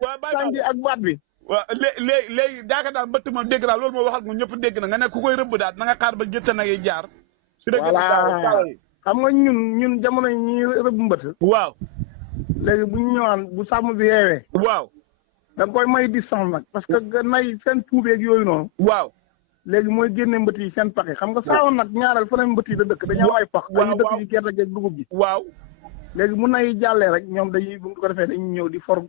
waaw bàyyi sàngi ak baat bi. waaw léegi daaka daal mbëtt moom dégg naa loolu moo waxal mu ñëpp dégg na nga ne ku koy rëbb daal na nga xaar ba gétt nag yi jaar. su dee voilà xam nga ñun jamono yi ñuy rëbb mbëtt. waaw. léegi bu ñu ñëwaan bu sàmm bi yeewee. waaw. da nga koy may distance nag parce que nay seen puubeeg yooyu noonu. waaw. léegi mooy génne mbëtt yi seen pax yi xam nga saawoon nag ñaareel fa leen mbëtt yi da dëkk dañoo am ay pax. waaw dañuy dëkk ci gerte gi ak dugub ji. waaw. léegi mun nay jàllee rek ñoom dañuy bu ko defee dañuy ñëw di for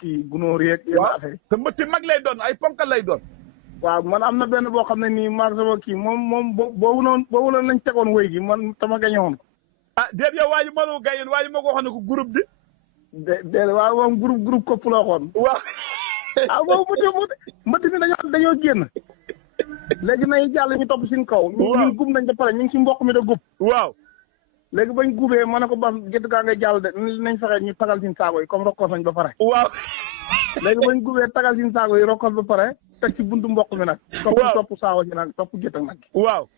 kii gunóor yeeg. yenn affaire te mbëtt mag lay doon ay ponkal lay doon. waaw man am na benn boo xam ne nii maag sama kii moom boobu noonu lañ tegoon wéy gi man tama gañewoon ko. ah déet yow waa ji ma la gañoon waa ji ma ko waxoon ne ko groupe bi. déedéet waaw moom groupe kopp la waxoon. waaw. ah boobu mbëtt mi dañoo génn. léegi nañu jàll ñu topp suñ kaw. waaw ñu gub nañ ba pare ñu ngi si mboq mi da gub. waaw. léegi bañ gubee ma ne ko bas gétt gaa ngay jàll de nañ fexe ñu tagal suñ saago yi comme rokkoos nañ ba pare. waaw. léegi bañ gubee tagal suñ saago yi rokkoos ba pare teg ci buntu mboq mi nag. waaw topp saago si nag topp gétt nag. waaw.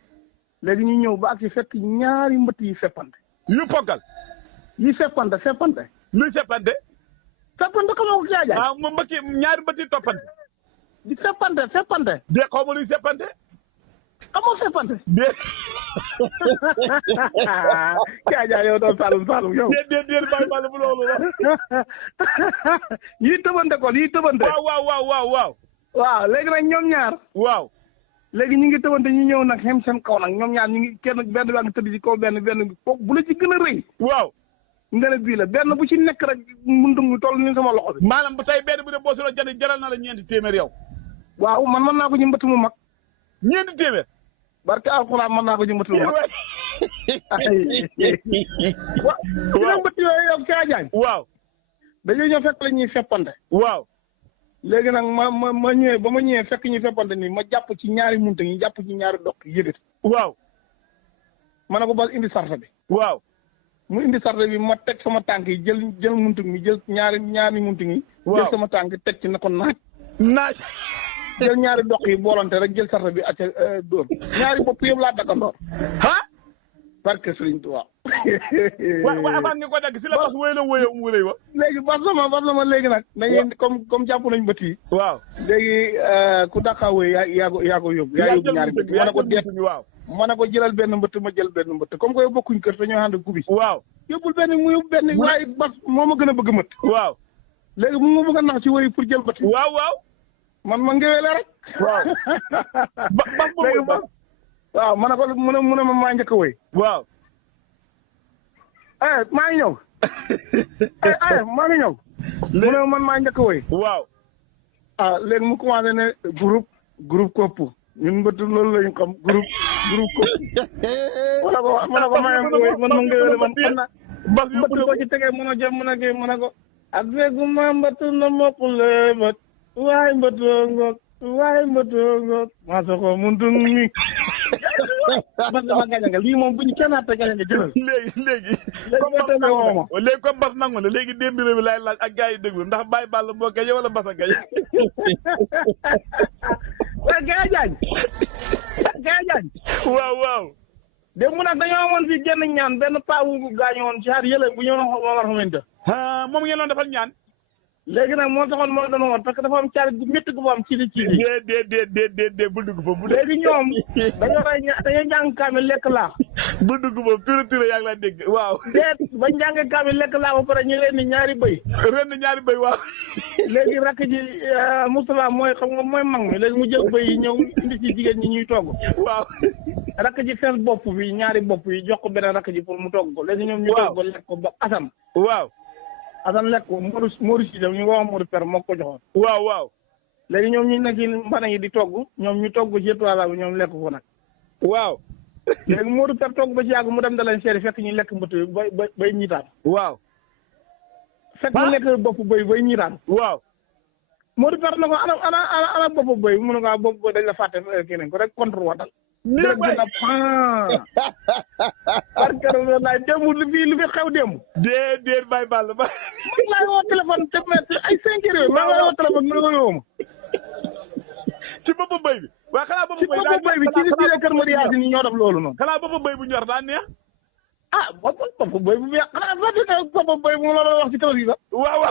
léegi ñu ñëw ba ak si fekk ñaari mbëtt yi feppante. yu ponkal. yi feppante. luy seppante. feppante xamoo ko caajaay. ah moom ñaari mbëtt yi toppante. di feppante. de xaw ma luy seppante. xamoo feppante. de. caajaay yow doon Saalum yow. déet bàyyi ma la bu loolu la. yii tëbante kon yii tëbante. waaw. waaw léegi nag ñoom ñaar. waaw. léegi ñu ngi tëbante ñu ñëw nag xem seen kaw nag ñoom ñaar ñu ngi kenn benn baa ngi tëdd ci kaw benn bu la ci gën a rëy. waaw. nga ne bii la benn bu ci nekk rek mundum mi toll ni sama loxo bi. maanaam bu tey benn bu dee boo solo jënd jaral na la ñeenti téeméer yow. waaw man mën naa ko ñu mbëtt mu mag. ñeenti téeméer. barke alxuraan mën naa ko ñu mbëtt mu mag. waaw mbëtt yooyu yow Kaajaay. waaw. dañoo ñëw fekk la ñuy feppante. waaw. léegi nag ma ñëwee ba ma ñëwee fekk ñu feppante nii ma jàpp ci ñaari munte yi jàpp ci ñaari doq yëgati. waaw. ma ne ko bal indi sarta bi. waaw. mu indi sarta bi ma teg sama tànk yi jël muntu mi jël ñaari muntu yi. waaw jël sama tànk teg ci na ko naaj. jël ñaari doq yi boolante rek jël sarta bi ak dóor ñaari bopp yëpp laa daggandoor. ah. barke Sëriñ Tuubaa. waaw avant nga ko dagg si la bas wéy la wéy wa. léegi bas la ma léegi nag. dañuy comme jàpp nañu bët yi. waaw. léegi ku daqaa wéy yaa ko yóbbu. yaa yóbbu ñaari bët ma ne ko deet waaw. ma ne ko jëlal benn mbëtt ma jël benn mbëtt comme que yow bokkuñ kër te ñoo ànd gubi. waaw. yóbbul benn mu yóbbu benn waaye bas moo ma gën a bëgg mbëtt. waaw. léegi mu ma bëgg a nax ci wéy pour jël mbëtt. waaw. man ma ngéwéle rek. waaw. bas waaw ma ne ko mu ne ma maa njëkk a wéy. waaw. maa ngi ñëw. maa ngi ñëw. mu ne man maa njëkk a wéy. waaw. léegi mu commencé ne groupe kopp ñun mbëtt loolu lañu xam groupe kopp. ma ne ko maa ngi wéy man ma ngéwéle man xam naa. bas mbëtt ko ci tegee mën a jëm mën a kii mën a ko. ak feegu ma mbëtt na moppule bët. waaye mbëttoo ngoog maa soko muntung mi bas dama gañe nga lii moom bu ñu kenn atte gañe nga jëlal léegi comme bas nangu na léegi démb bi laay laaj ak gars yi déglu ndax Baye Balla moo gañe wala bas a gañe waaw Gaya Diagne waaw de mu nag dañoo amoon fi genn ñaan benn paawu gaañu woon ci xaar yële bu ñëw na Momar xamante moom ngeen doon defal ñaan léegi nag moo taxoon moo doon woon parce que dafa am caari gu métti gu fa am ci li déet bul dugg foofu léegi ñoom dañoo jàng kaamil lekk laax bul dugg foofu turé yaa ngi laa dégg waaw déet bañ jàng kaamil lekk laax ba pare ñu leen ni ñaari bëy waaw léegi rakk ji Moustapha mooy xam nga mooy mag mi léegi mu jël bëy yi ñëw indi ci jigéen ñi ñuy togg waaw rakk ji fees bopp bi ñaari bopp yi jox ko beneen rakk ji pour mu togg ko léegi ñoom ñu togg ko lekk ko ba Assane waaw Assane lekk ko Modou si dem ñu wax Modou Per moo ko joxoon waaw léegi ñoom ñu nekk ci mbana yi di togg ñoom ñu togg ci toile bi ñoom lekk ko nag waaw léegi Modou Per togg ba ci yàgg mu dem da leen seeri fekk ñu lekk mbëtt bay ñiitaat waaw fekk mu lekk bopp bay ñiitaat waaw Modou Per na ko ana bopp bay mu ne ko bopp bay dañ la fàtte keneen ko rek contre watal dina pan parce que laay démb lu fi xew démb déet Baye Balla ba man laay woo téléphone te metti ay 5 heures yooyu maa ngi lay woo téléphone mu ne ko yowuma ci boppu béy bi waaye xanaa boppu béy bi ci biir kër Madi Yaasin ñi ñoo def loolu noonu xanaa boppu béy bu ñor daa neex boppu béy bu xanaa fàtte ne boppu béy bu ma la wax ci kaw gi sax waaw